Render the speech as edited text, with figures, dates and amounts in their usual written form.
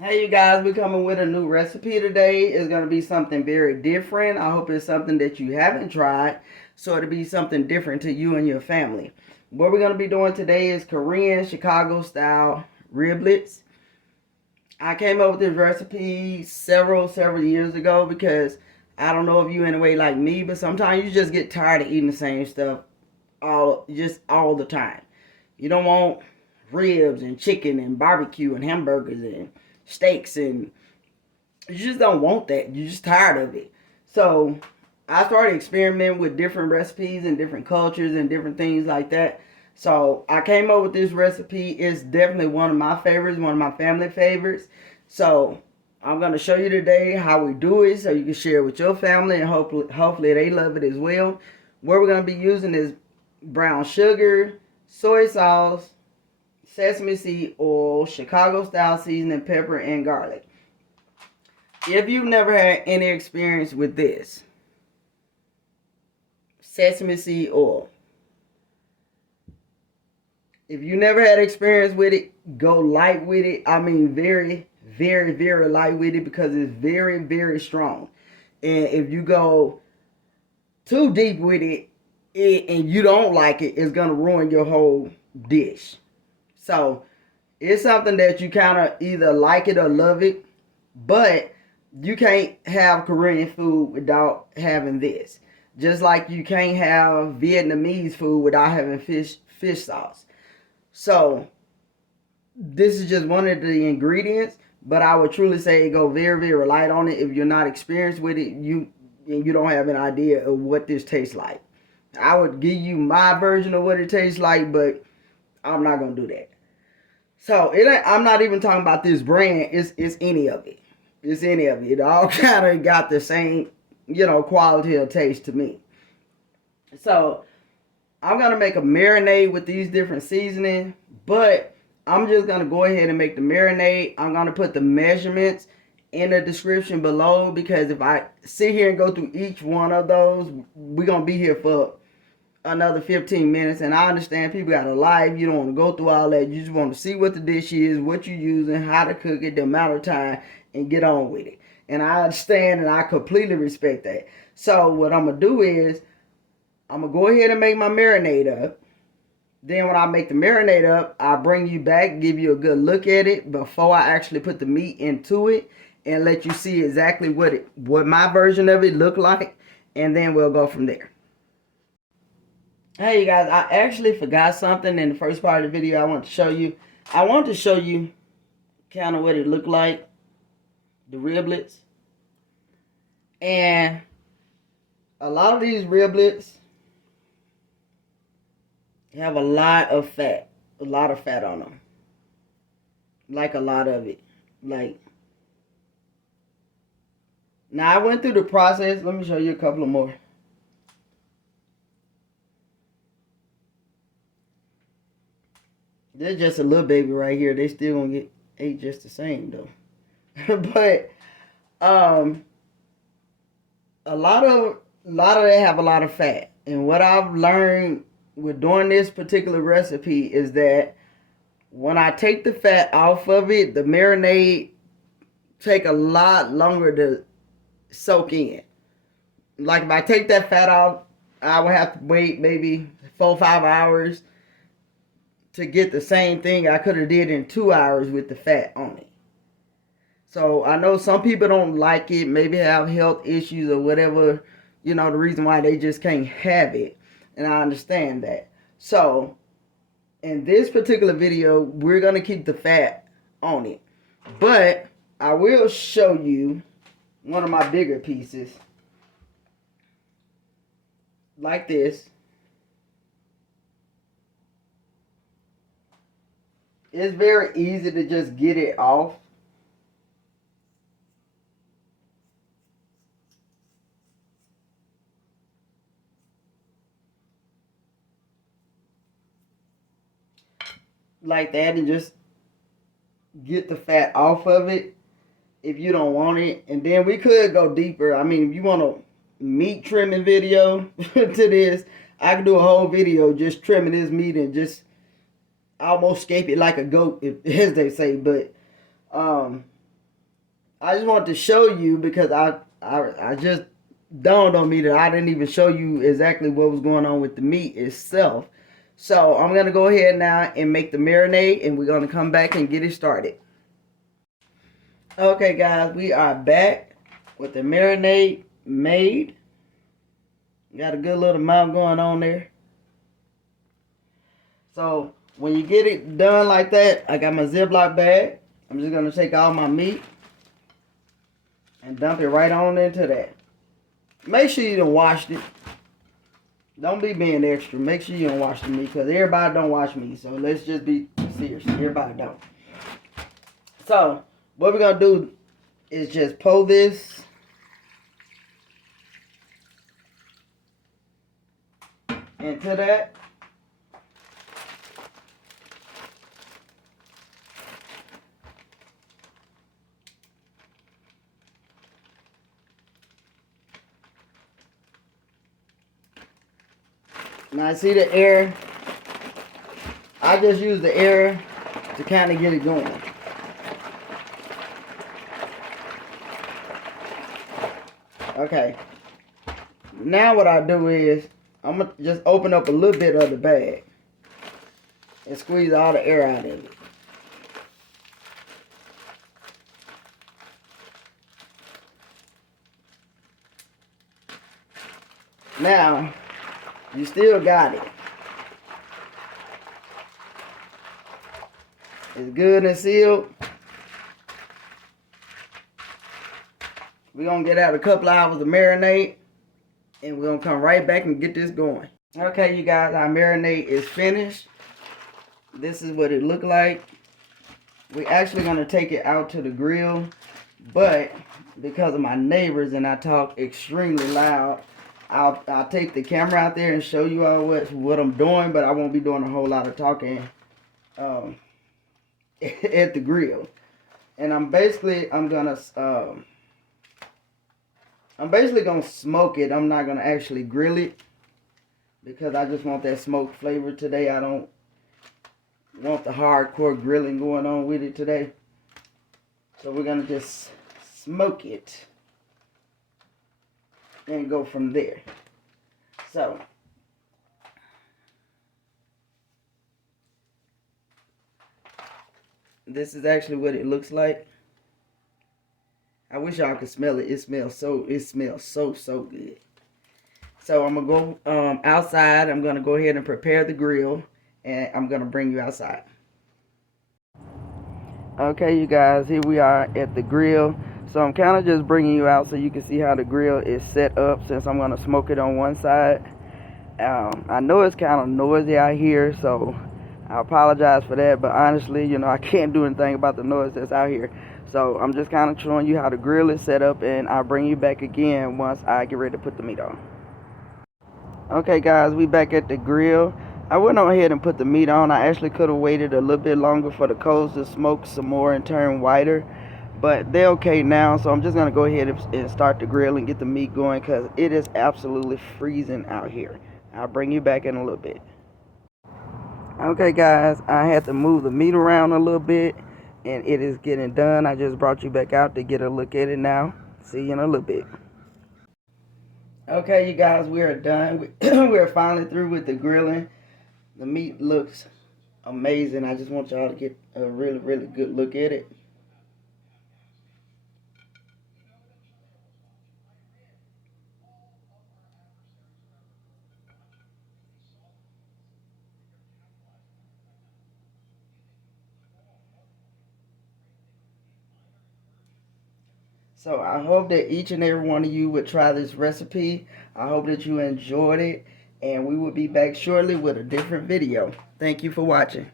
Hey you guys, we're coming with a new recipe today. It's going to be something very different. I hope it's something that you haven't tried, so it'll be something different to you and your family. What we're going to be doing today is Korean Chicago style riblets. I came up with this recipe several years ago because I don't know if you in a way like me, but sometimes you just get tired of eating the same stuff all the time. You don't want ribs and chicken and barbecue and hamburgers and steaks, and you just don't want that. You're just tired of it. So I started experimenting with different recipes and different cultures and different things like that. So I came up with this recipe. It's definitely one of my favorites, one of my family favorites. So I'm going to show you today how we do it so you can share it with your family, and hopefully they love it as well. What we're going to be using is brown sugar, soy sauce, sesame seed oil, Chicago style seasoning, pepper, and garlic. If you've never had any experience with this, sesame seed oil, if you never had experience with it, go light with it. I mean very light with it because it's very strong. And if you go too deep with it, and you don't like it, it's going to ruin your whole dish. So it's something that you kind of either like it or love it, but you can't have Korean food without having this. Just like you can't have Vietnamese food without having fish sauce. So this is just one of the ingredients, but I would truly say go very light on it. If you're not experienced with it, you don't have an idea of what this tastes like. I would give you my version of what it tastes like, but I'm not gonna do that. So I'm not even talking about this brand. It's any of it. It's any of it. It all kind of got the same, quality of taste to me. So I'm gonna make a marinade with these different seasonings, but I'm just gonna go ahead and make the marinade. I'm gonna put the measurements in the description below, because if I sit here and go through each one of those, we're gonna be here for another 15 minutes. And I understand people got a life. You don't want to go through all that. You just want to see what the dish is, what you're using, how to cook it, the amount of time, and get on with it. And I understand and I completely respect that. So what I'm going to do is I'm going to go ahead and make my marinade up. Then when I make the marinade up, I'll bring you back, give you a good look at it before I actually put the meat into it, and let you see exactly what my version of it look like, and then we'll go from there. Hey you guys, I actually forgot something in the first part of the video I want to show you. I want to show you kind of what it looked like, the riblets. And a lot of these riblets have a lot of fat on them. Like a lot of it. Like, now I went through the process. Let me show you a couple of more. They're just a little baby right here. They still gonna get ate just the same though. But a lot of they have a lot of fat. And what I've learned with doing this particular recipe is that when I take the fat off of it, the marinade take a lot longer to soak in. Like if I take that fat off, I would have to wait maybe 4 or 5 hours to get the same thing I could have did in 2 hours with the fat on it. So I know some people don't like it, maybe have health issues or whatever, the reason why they just can't have it. And I understand that. So in this particular video, we're going to keep the fat on it. But I will show you one of my bigger pieces. Like this. It's very easy to just get it off. Like that, and just get the fat off of it if you don't want it. And then we could go deeper. I mean, if you want a meat trimming video to this, I could do a whole video just trimming this meat and just almost scape it like a goat, as they say. But I just want to show you because I just dawned on me that I didn't even show you exactly what was going on with the meat itself. So I'm gonna go ahead now and make the marinade, and we're gonna come back and get it started. Okay, guys, we are back with the marinade made. Got a good little amount going on there. So when you get it done like that, I got my Ziploc bag. I'm just gonna take all my meat and dump it right on into that. Make sure you done washed it. Don't be being extra. Make sure you don't wash the meat because everybody don't wash meat. So let's just be serious. Everybody don't. So what we're gonna do is just pour this into that. Now see the air. I just use the air to kind of get it going. Okay. Now what I do is I'm gonna just open up a little bit of the bag and squeeze all the air out of it. Now you still got it. It's good and sealed. We're going to get out a couple hours of marinade. And we're going to come right back and get this going. Okay, you guys, our marinade is finished. This is what it looked like. We're actually going to take it out to the grill. But because of my neighbors and I talk extremely loud, I'll take the camera out there and show you all what I'm doing. But I won't be doing a whole lot of talking at the grill. And I'm basically gonna smoke it. I'm not gonna actually grill it because I just want that smoked flavor today. I don't want the hardcore grilling going on with it today. So we're gonna just smoke it and go from there. So this is actually what it looks like. I wish y'all could smell it. It smells so good. So I'm gonna go outside. I'm gonna go ahead and prepare the grill, and I'm gonna bring you outside. Okay, you guys, here we are at the grill. So I'm kind of just bringing you out so you can see how the grill is set up since I'm gonna smoke it on one side. I know it's kind of noisy out here, so I apologize for that, but honestly, you know, I can't do anything about the noise that's out here. So I'm just kind of showing you how the grill is set up, and I'll bring you back again once I get ready to put the meat on. Okay, guys, we back at the grill. I went on ahead and put the meat on. I actually could have waited a little bit longer for the coals to smoke some more and turn whiter, but they're okay now. So I'm just going to go ahead and start the grill and get the meat going because it is absolutely freezing out here. I'll bring you back in a little bit. Okay, guys, I had to move the meat around a little bit, and it is getting done. I just brought you back out to get a look at it now. See you in a little bit. Okay, you guys, we are done. We're finally through with the grilling. The meat looks amazing. I just want y'all to get a really, really good look at it. So I hope that each and every one of you would try this recipe. I hope that you enjoyed it. And we will be back shortly with a different video. Thank you for watching.